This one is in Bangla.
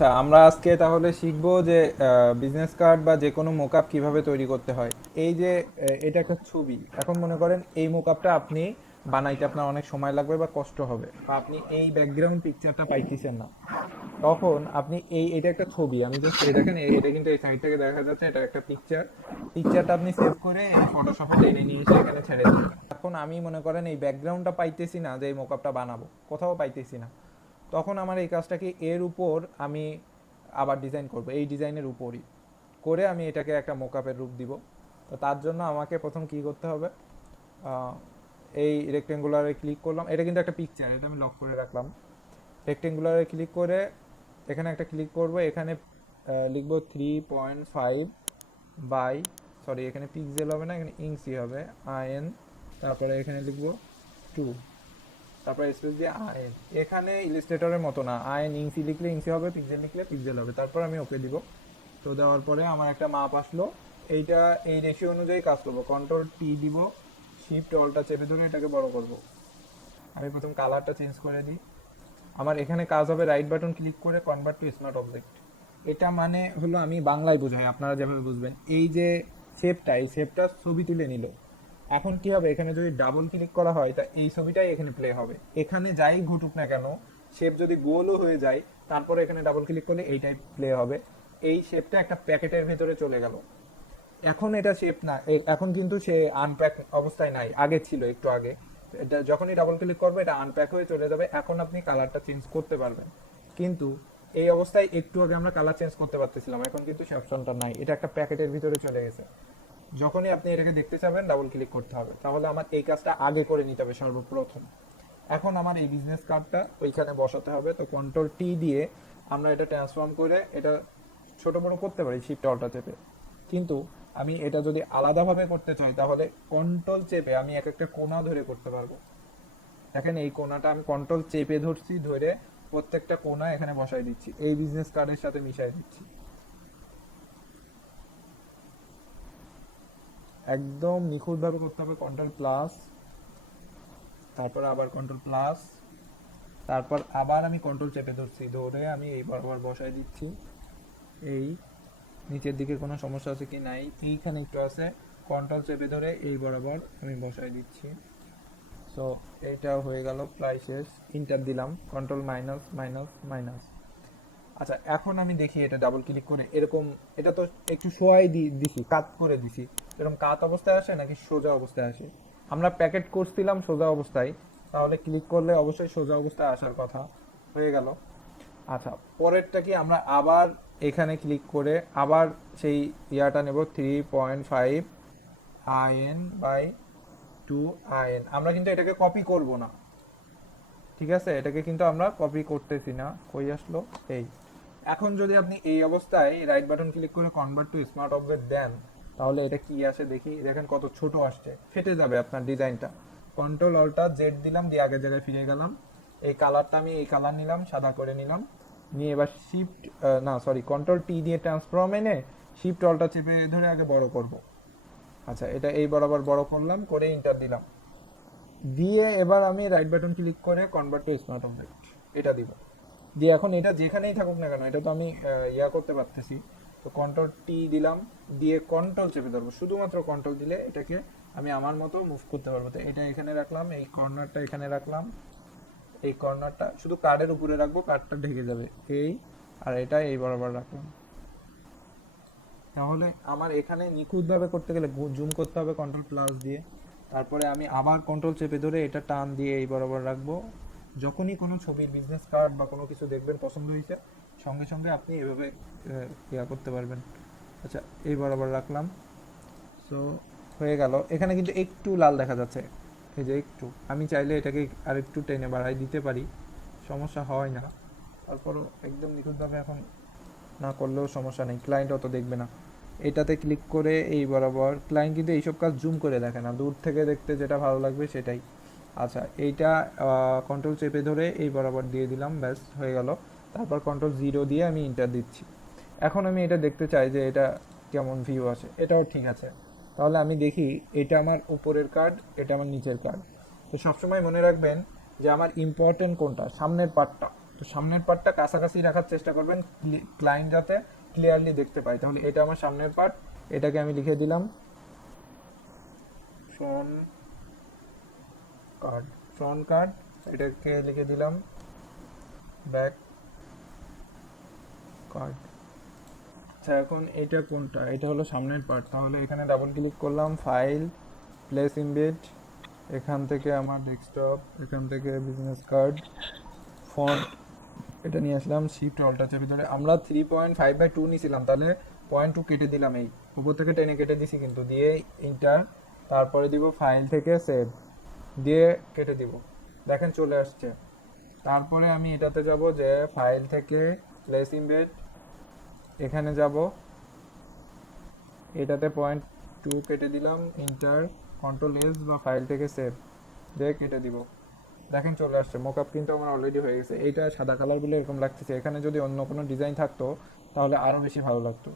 আচ্ছা আমরা আজকে তাহলে শিখব যে বিজনেস কার্ড বা যে কোনো মোকআপ কীভাবে তৈরি করতে হয়। এই যে এটা একটা ছবি। এখন মনে করেন এই মোকআপটা আপনি বানাইতে আপনার অনেক সময় লাগবে বা কষ্ট হবে। বা আপনি এই ব্যাকগ্রাউন্ড পিকচারটা পাইতেছেন না। তখন আপনি এই, এটা একটা ছবি। আমি জাস্ট দেখেন, এই- এটা কিন্তু এই সাইড থেকে দেখা যাচ্ছে, এটা একটা পিকচার পিকচারটা আপনি সেভ করে ফটোশপে টেনে নিয়ে এসে এখানে ছেড়ে দিবেন। এখন আমি মনে করেন এই ব্যাকগ্রাউন্ডটা পাইতেছি না যে এই মোকআপটা বানাবো। কোথাও পাইতেছি না। তখন আমার এই কাজটাকে এর উপর আমি আবার ডিজাইন করব। এই ডিজাইনের উপরই করে আমি এটাকে একটা মোকআপের রূপ দিব। তো তার জন্য আমাকে প্রথম কি করতে হবে? এই রেক্টেঙ্গুলারে ক্লিক করলাম। এটা কিন্তু একটা পিকচার এটা আমি লক করে রাখলাম। রেক্টেঙ্গুলারে ক্লিক করে এখানে একটা ক্লিক করব। এখানে লিখব three point five by sorry এখানে পিক্সেল হবে না, এখানে ইঞ্চি হবে আইএন তারপরে এখানে লিখব টু তারপরে স্পেস দিয়ে আইএন এখানে ইলিস্ট্রেটরের মতো না। আইএন ইঞ্চি লিখলে ইঞ্চি হবে পিক্সেল লিখলে পিক্সেল হবে। তারপর আমি ওকে দিব। তো দেওয়ার পরে আমার একটা মাপ আসলো। এইটা এই রেশিও অনুযায়ী কাজ করব। কন্ট্রোল টি দিব শিফট অলটা চেপে ধরে এটাকে বড় করব। আমি প্রথম কালারটা চেঞ্জ করে দিই। আমার এখানে কাজ হবে রাইট বাটন ক্লিক করে কনভার্ট টু স্মার্ট অবজেক্ট এটা মানে হলো আমি বাংলায় বোঝাই, আপনারা যেভাবে বুঝবেন। এই যে শেপটা এই শেপটা ছবি তুলে নিল। এখন কি হবে? এখানে যদি ডাবল ক্লিক করা হয়, তা এই ছবিটাই এখানে প্লে হবে। এখানে যাই ঘটুক না কেন শেপ যদি গোলও হয়ে যায়, তারপরে এখানে ডাবল ক্লিক করলে এইটাই প্লে হবে। এই শেপটা একটা প্যাকেটের ভেতরে চলে গেল। এখন এটা শেপ না এখন কিন্তু সে আনপ্যাক অবস্থায় নাই, আগে ছিল একটু আগে। এটা যখনই ডাবল ক্লিক করবে, এটা আনপ্যাক হয়ে চলে যাবে। এখন আপনি কালারটা চেঞ্জ করতে পারবেন। কিন্তু এই অবস্থায় একটু আগে আমরা কালার চেঞ্জ করতে পারতেছিলাম, এখন কিন্তু সে নাই। এটা একটা প্যাকেটের ভিতরে চলে গেছে। যখনই আপনি এটাকে দেখতে চাবেন ডাবল ক্লিক করতে হবে। তাহলে আমার এই কাজটা আগে করে নিতে হবে সর্বপ্রথম। এখন আমার এই বিজনেস কার্ডটা ওইখানে বসাতে হবে। তো কন্ট্রোল টি দিয়ে আমরা এটা ট্রান্সফর্ম করে এটা ছোট বড় করতে পারি শিফট অলটা চেপে। কিন্তু আমি এটা যদি আলাদাভাবে করতে চাই, তাহলে কন্ট্রোল চেপে আমি এক একটা কোনা ধরে করতে পারব। দেখেন এই কোনাটা আমি কন্ট্রোল চেপে ধরছি, ধরে প্রত্যেকটা কোনা এখানে বসাই দিচ্ছি। এই বিজনেস কার্ডের সাথে মিশাই দিচ্ছি। একদম নিখুঁতভাবে করতে হবে কন্ট্রোল প্লাস তারপর আবার কন্ট্রোল প্লাস তারপর আবার আমি কন্ট্রোল চেপে ধরছি, ধরে আমি এই বরাবর বসাই দিচ্ছি। এই নিচের দিকে কোনো সমস্যা আছে কি নাই? এইখানে একটু আছে কন্ট্রোল চেপে ধরে এই বরাবর আমি বসাই দিচ্ছি। সো এইটা হয়ে গেল, প্রায় শেষ। ইন্টার দিলাম কন্ট্রোল মাইনাস মাইনাস মাইনাস আচ্ছা এখন আমি দেখি এটা ডাবল ক্লিক করে, এরকম, এটা তো একটু শোয়াই দিছি কাত করে দিছি। এরকম কাত অবস্থায় আসে নাকি সোজা অবস্থায় আসে? আমরা প্যাকেট করছিলাম সোজা অবস্থায়। তাহলে ক্লিক করলে অবশ্যই সোজা অবস্থায় আসার কথা হয়ে গেল। আচ্ছা পরেরটা কি আমরা আবার এখানে ক্লিক করে আবার সেই ইয়াটা নেব three point five IN by two IN আমরা কিন্তু এটাকে কপি করব না। ঠিক আছে? এটাকে কিন্তু আমরা কপি করতেছি না। কই আসলো? এই। এখন যদি আপনি এই অবস্থায় রাইট বাটন ক্লিক করে convert to smart object then তাহলে এটা কি আসে দেখি। দেখেন কত ছোট আসছে। ফেটে যাবে আপনার ডিজাইনটা। কন্ট্রোল অল্টা জেড দিলাম, দিয়ে আগের জায়গায় ফিরে গেলাম। এই কালারটা আমি এই কালার নিলাম, সাদা করে নিলাম। নিয়ে এবার শিফট না সরি কন্ট্রোল টি দিয়ে ট্রান্সফর্ম এনে শিফট অল্টা চেপে ধরে আগে বড় করব। আচ্ছা এটা এই বরাবর বড় করলাম, করে ইন্টার দিলাম। দিয়ে এবার আমি রাইট বাটন ক্লিক করে কনভার্ট টু স্মার্ট অবজেক্ট এটা দিব। দিয়ে এখন এটা যেখানেই থাকুক না কেন, এটা তো আমি ইয়া করতে পারতেছি। তো কন্ট্রোল টি দিলাম, দিয়ে কন্ট্রোল চেপে ধরবো। শুধুমাত্র কন্ট্রোল দিলে এটাকে আমি আমার মতো মুভ করতে পারব। তো এটা এখানে রাখলাম, এই কর্নারটা এখানে রাখলাম। এই কর্নারটা শুধু কার্ডের উপরে রাখব কার্ডটা ঢেকে যাবে। এই আর এটা এই বরাবর রাখলাম। তাহলে আমার এখানে নিখুঁতভাবে করতে গেলে জুম করতে হবে কন্ট্রোল প্লাস দিয়ে। তারপরে আমি আবার কন্ট্রোল চেপে ধরে এটা টান দিয়ে এই বরাবর রাখব। যখনই কোনো ছবির বিজনেস কার্ড বা কোনো কিছু দেখবেন, পছন্দ হয়েছে সঙ্গে সঙ্গে আপনি এভাবে ইয়া করতে পারবেন। আচ্ছা এই বরাবর রাখলাম। সো হয়ে গেল। এখানে কিন্তু একটু লাল দেখা যাচ্ছে। এই যে একটু। আমি চাইলে এটাকে আর একটু টেনে বাড়াই দিতে পারি। সমস্যা হয় না। তারপরও একদম নিখুঁতভাবে এখন না করলেও সমস্যা নেই। ক্লায়েন্ট অত দেখবে না। এটাতে ক্লিক করে এই বরাবর। ক্লায়েন্ট কিন্তু এইসব কাজ জুম করে দেখে না। দূর থেকে দেখতে যেটা ভালো লাগবে সেটাই। আচ্ছা এইটা কন্ট্রোল চেপে ধরে এই বরাবর দিয়ে দিলাম। ব্যাস হয়ে গেল। তারপর কন্ট্রোল জিরো দিয়ে আমি ইন্টার দিচ্ছি। এখন আমি এটা দেখতে চাই যে এটা কেমন ভিউ আছে এটাও ঠিক আছে। তাহলে আমি দেখি এটা আমার উপরের কার্ড এটা আমার নিচের কার্ড তো সবসময় মনে রাখবেন যে আমার ইম্পর্টেন্ট কোনটা? সামনের পার্টটা তো সামনের পার্টটা কাছাকাছি রাখার চেষ্টা করবেন ক্লায়েন্ট যাতে ক্লিয়ারলি দেখতে পায় তাহলে এটা আমার সামনের পার্ট এটাকে আমি লিখে দিলাম। ফ্রন্ট কার্ড ফ্রন্ট কার্ড এটাকে লিখে দিলাম। ব্যাক কার্ড আচ্ছা এখন এটা কোনটা? এটা হলো সামনের পার্ট তাহলে এখানে ডাবল ক্লিক করলাম ফাইল প্লেস ইমবেড এখান থেকে আমার ডেস্কটপ এখান থেকে বিজনেস কার্ড ফন্ট এটা নিয়ে আসলাম শিফট অল্টার চেপে ধরে আমরা three point five by two নিয়েছিলাম তাহলে পয়েন্ট টু কেটে দিলাম এই। উপর থেকে টেনে কেটে দিছি কিন্তু, দিয়ে ইন্টার তারপরে দিব ফাইল থেকে সেভ দিয়ে কেটে দিব। দেখেন চলে আসছে। তারপরে আমি এটাতে যাব যে ফাইল থেকে প্লেস ইমবেড এখানে যাব। এটাতে পয়েন্ট টু কেটে দিলাম ইন্টার কন্ট্রোল এস বা ফাইল থেকে সেভ দিয়ে কেটে দিব। দেখেন চলে আসছে মোকআপ কিন্তু আমার অলরেডি হয়ে গেছে। এইটা সাদা কালার বলে এরকম লাগতেছে। এখানে যদি অন্য কোনো ডিজাইন থাকতো, তাহলে আরও বেশি ভালো লাগতো।